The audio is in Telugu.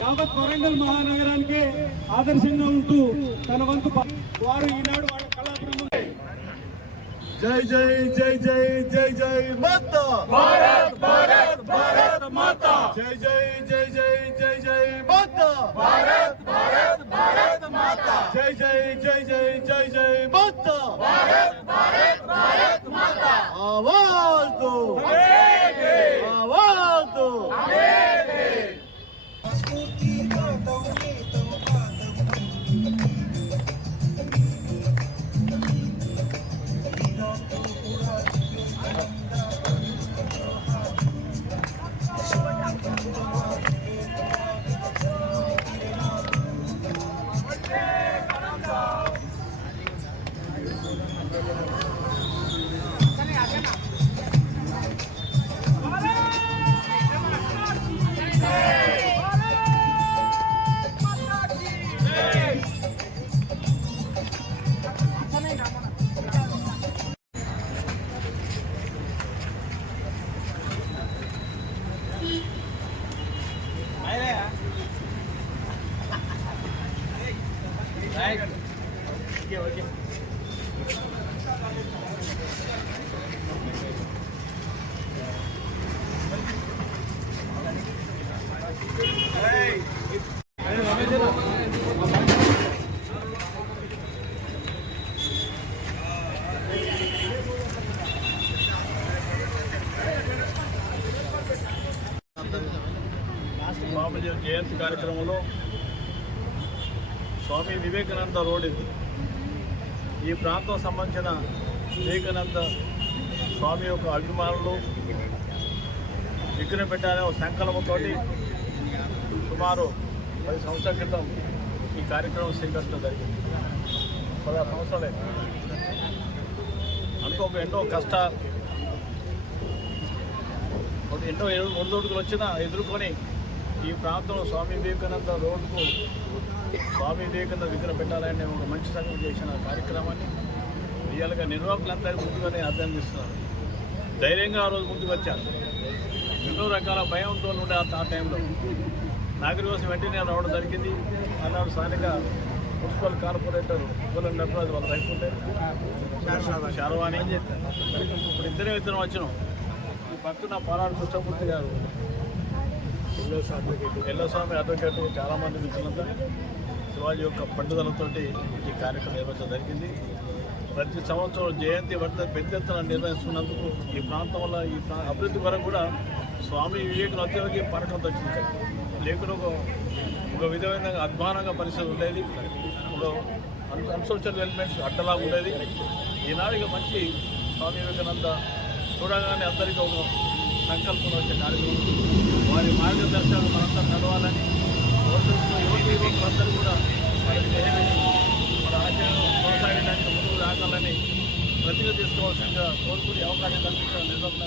యావత్ వరంగల్ మహానగరానికి ఆదర్శంగా ఉంటూ తన వంతు వారు ఈనాడు వాళ్ళ కళాబృందం జై జై జై జై జై జై మాతా భారత్ భారత్ భారత్ మాతా జై జై జై జై జై జై మాతా భారత్ భారత్ భారత్ మాతా జై జై జై జై జై జై మాతా భారత్ భారత్ భారత్ మాతా ఆవాజ్ దో ఆవాజ్ దో స్వామి జయంతి కార్యక్రమంలో స్వామి వివేకానంద రోడ్ ఇది. ఈ ప్రాంతం సంబంధించిన వివేకానంద స్వామి యొక్క అభిమానులు విగ్రహం పెట్టాలనే ఒక సంకల్పంతో సుమారు 10 సంవత్సరాల క్రితం ఈ కార్యక్రమం స్వీకరించడం జరిగింది. 16 సంవత్సరాలే అనుకోక ఎన్నో కష్టాలు ఎన్నో ఒడిదొడుకులు వచ్చినా ఎదుర్కొని ఈ ప్రాంతంలో స్వామి వివేకానంద రోడ్కు స్వామి వివేకానంద విగ్రహం పెట్టాలని ఒక మంచి సంగతి చేసిన కార్యక్రమాన్ని రియల్గా నిర్వాహకులందరూ ముందుగానే అభినందిస్తున్నారు. ధైర్యంగా ఆ రోజు ముందుకు వచ్చారు. ఎన్నో రకాల భయంతో ఉండే ఆ టైంలో నాగరి కోసం వెంటనే రావడం జరిగింది. ఆనాడు స్థానిక మున్సిపల్ కార్పొరేటర్ పూలం నటరాజు వాళ్ళు రైతుంటే శారవాణి ఇప్పుడు ఇద్దరం వచ్చినాం. ఈ పక్కన పాలాడు కృష్ణమూర్తి గారు ఎల్లస్వామి అడ్వకేట్ చాలామంది మిత్రులంతా శివాజీ యొక్క పట్టుదలతో ఈ కార్యక్రమం నిర్వహించడం జరిగింది. ప్రతి సంవత్సరం జయంతి పెద్ద ఎత్తున నిర్వహిస్తున్నందుకు ఈ ప్రాంతం వల్ల ఈ అభివృద్ధి వరకు కూడా స్వామి వివేకానందకి పరకం వచ్చింది. లేకుండా ఒక విధమైన అధ్వానంగా పరిస్థితి ఉండేది. ఒక అన్సోషల్ ఎలిమెంట్స్ అడ్డలా ఉండేది. ఈనాడు ఇక మంచి స్వామి వివేకానంద చూడగానే అందరికీ ఒక సంకల్పం వచ్చే కార్యక్రమం. వారి మార్గదర్శకాలు మనంతా నడవాలని యువకులందరూ కూడా మన ఆచరణ కొనసాగడానికి ముందుకు రాగాలని ప్రతిగా తీసుకోవాల్సిందిగా కోరుకునే అవకాశం కల్పించడం నిర్వహణ.